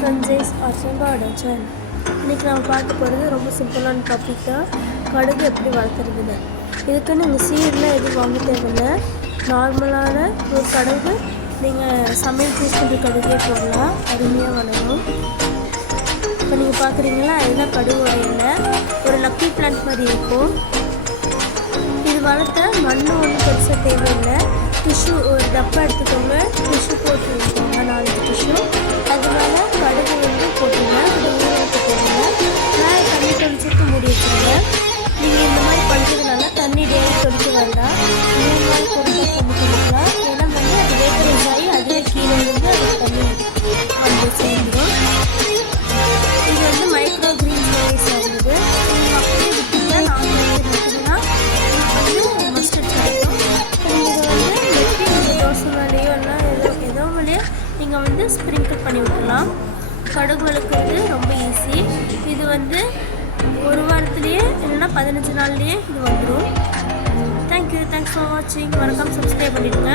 சஞ்சய்ஸ் R channel. இன்றைக்கி நம்ம பார்க்க போகிறது ரொம்ப சிம்பிளான டாபிக் தான், கடுகு எப்படி வளர்த்துறதுன்னு. இதுக்கு நீங்கள் சீடெலாம் எதுவும் வாங்க தேவையில்லை. நார்மலான ஒரு கடுகு நீங்கள் சமையல் யூஸ் பண்ணுற கடுகே போடலாம், அருமையாக வளரும். இப்போ நீங்கள் பார்க்குறீங்களா, அதுதான் கடுகு இல்லை, ஒரு லக்கி பிளான்ட் மாதிரி இருக்கும். இது வளர்த்த மண் ஒன்றும் பெருசாக தேவையில்லை. டிஷ்யூ ஒரு டப்பா எடுத்துக்கோங்க, டிஷ்யூ போட்டு வச்சுக்கோங்க, 4 டிஷ்யூ. அது மேலே கடுகு வந்து போட்டுருங்க, அதை ஊற வச்சு போடுங்க. மேலே தண்ணி தெளிச்சுட்டு மூடி வச்சுருங்க. நீங்கள் இந்த மாதிரி பண்ணுறதுனால தண்ணி டெய்லி தொளிக்க வேண்டாம், 3 நாள் பொறுத்த தண்ணி தெளிக்கலாம். ஏன்னா வந்து அது வேப்பரைஸ் ஆகி அதுவே கீழே இருந்து அது தண்ணி வந்து சேர்ந்துடும். இது வந்து மைக்ரோ கிரீன் ரைஸ் ஆகுது. நீங்கள் அப்படியே விட்டுங்க, நான் விட்டுங்கன்னா வந்து மஸ்டர்ட் கிடைக்கும். நீங்கள் வந்து வெட்டி தோசை மேலேயோ எல்லாம் ஏதோ மேலேயோ நீங்கள் வந்து ஸ்ப்ரிங்கிள் பண்ணி விட்டுலாம். கடுகு வளர்க்குறது ரொம்ப ஈஸி. இது வந்து ஒரு வாரத்துலேயே இல்லைன்னா 15 நாள்லேயே இது வந்துடும். தேங்க்யூ, தேங்க்ஸ் ஃபார் வாட்சிங். மறக்காமல் சப்ஸ்கிரைப் பண்ணிவிடுங்க.